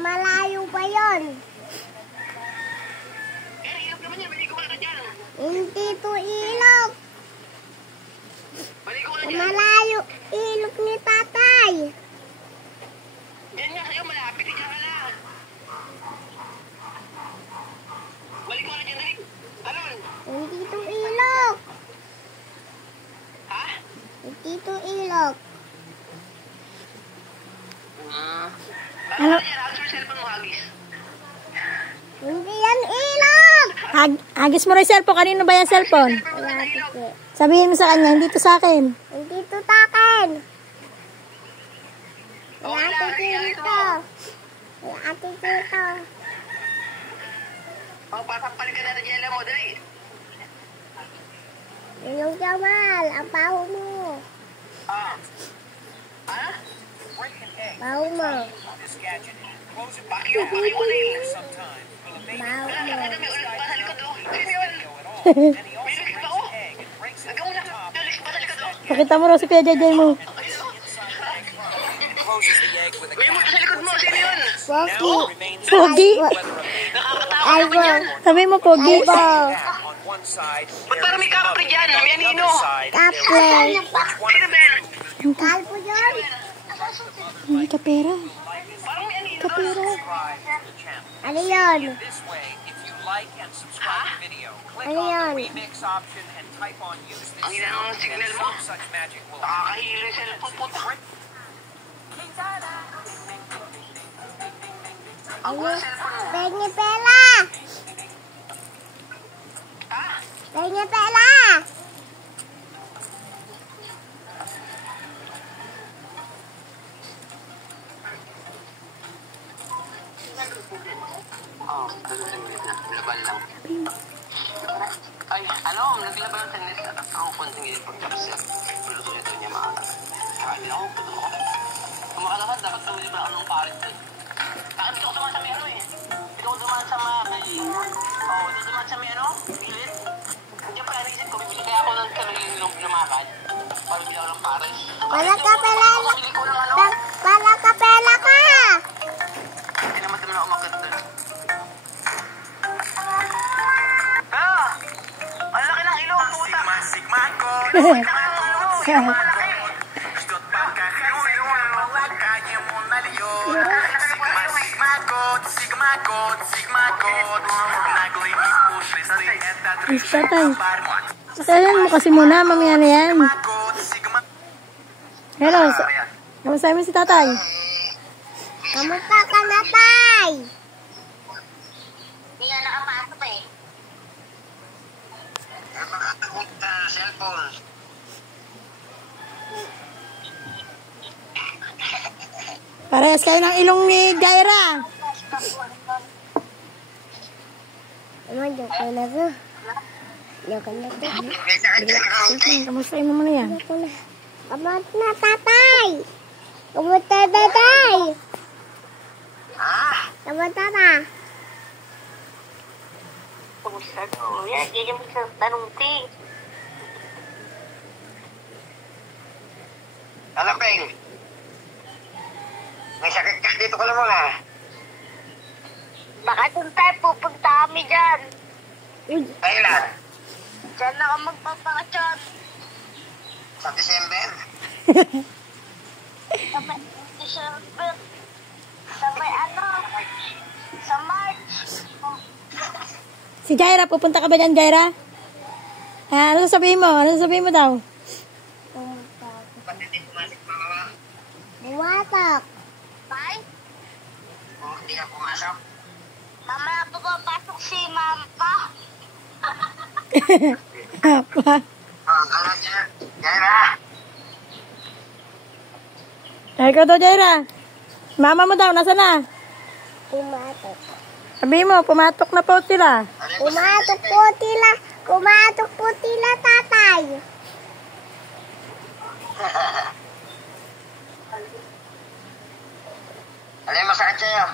Malayo pa yun. Ilog naman yan. Baligo ka na dyan. Hindi to ilog. Baligo ka na dyan. Malayo ilog ni tatay. Yan nga sa'yo. Malapit. Ika ka na. Baligo ka na dyan. Dali. Alon. Hindi to ilog. Ha? Hindi to ilog. Ano yan? Answer cellphone mo, Hagis. Hindi yan ilog. Hagis mo rin yung cellphone. Kanino ba yung cellphone? Wala titi. Sabihin mo sa kanya, hindi to sa akin. Hindi to takin. Okay Wala lang. titi dito. Wala titi dito. Papapalit ka na ng yelo mo. Dali. Ilog Jamal. Ang baho mo. Ah. Ha? Baho mo. Pakiyo na yun. Baho mo. May ulit pa sa likod, oh. Sino yun? May ulit pa, oh. Nagkauna ka. May ulit pa sa likod, oh. Pakita mo raw si Kuya Jay mo. May ulit sa likod mo. Sino yun? Pogi. Pogi. Nakakatakot naman yan. Sabi mo, Pogi. Aibo. Ba't parang may kakapre dyan? May anino. Kaple. Sino ba yan? Kalpo yun. Hindi ka pera. Parang may anino. Kapera. Ano yun? Ha? Ano yun? Ang ina ng signal mo. Nakakahilo yung cellphone, puta. Ang wala cellphone mo. Pengi pela. Ha? Pengi pela. Oo, naglaban na. Laban lang. Ay, ano, naglaban ng tennis. Ang konting gilid pagtapos yan. Puluto nito niya maaga. Sabi ako, puto ko. Kumakalakad, dapat tawili ba ako ng parit ko. Bakit dito ko dumaan sa may ano eh? Dito ko dumaan sa may... Oo, dito dumaan sa may ano? Gilid. Diyan pa naisip ko, bibili kaya ako ng kariling nilong pinamakad. Para bili ako ng pares. Wala ka pela. Bili ko ng ano? Wala ka pela ka. Hindi naman naman ako umakit doon. Ah! Ang laki ng ilong, puta! Sigma ko! Tatay. Sasayan mo kasi muna, mamaya na yan. Hello. Kamusta mo si tatay? Kamusta ka na, tay? Hindi nga nakapasok eh. Cellphone. Parehas kayo ng ilong ni Jaira. Ano, joke ko na to. Joke na to. Kamusta mo muna yan? Joke na. Kamusta na, tatay? Kamusta na, tatay? Kamusta na? Kamusta ko? Yan, hindi mo sa tanong ti. Alapeng! May sakit ka dito ka lang muna. Baka doon tayo pupunta kami dyan. Kailan? Diyan na ka magpapakasyon. Sa December? Sabay, December. Sabay ano? Sa March. Si Jaira, pupunta ka ba dyan, Jaira? Ano sasabihin mo? Ano sasabihin mo daw? Pati di pumasok mama. Bumatak. Tay? Oh, hindi ka pumasok. Mamaya papapasok si mama pa. Apa? Ano dyan? Jaira! Ikaw daw, Jaira. Mama mo daw, nasa na? Pumatok. Sabihin mo, pumatok na po sila. Pumatok po tila. Pumatok po tila, tatay. Ano yung masakit sa'yo?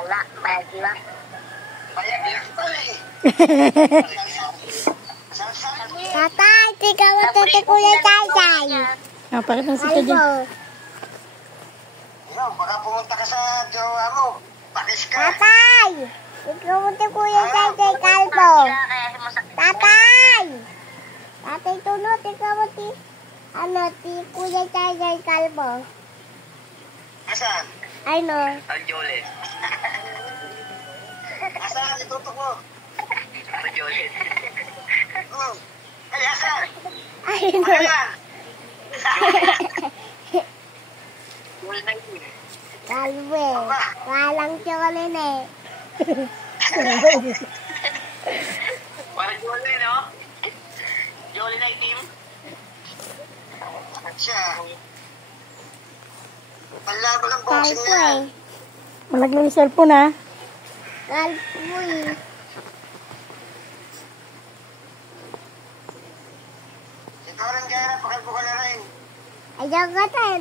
Ala, bayad lang. Bayag lang pala eh. Tatay, tika mo titi kuya tatay. Bakit na si Kuya Jay? Albo. Yo, baka pumunta ka sa jowa mo. Pakis ka. Tatay! Ikaw mo si Kuya Jai Kalbo. Tatay! Tatay tunod, ikaw mo si Kuya Jai Kalbo. Asan? Ano? Ang Jolet. Asan? Itutok mo. Ang Jolet. Ay, asan? Ano? Ayan. Jolet na yun. Kalbo eh. Walang tiyolin eh. Parang Jolet, no? Jolet na itim. Siya. Panlaban ang boxing Kalbo na. eh. Malaglag yung cellphone ha. Kalbo eh. Ikaw rin kaya, pakalbo ka na rin. Ayaw ka din.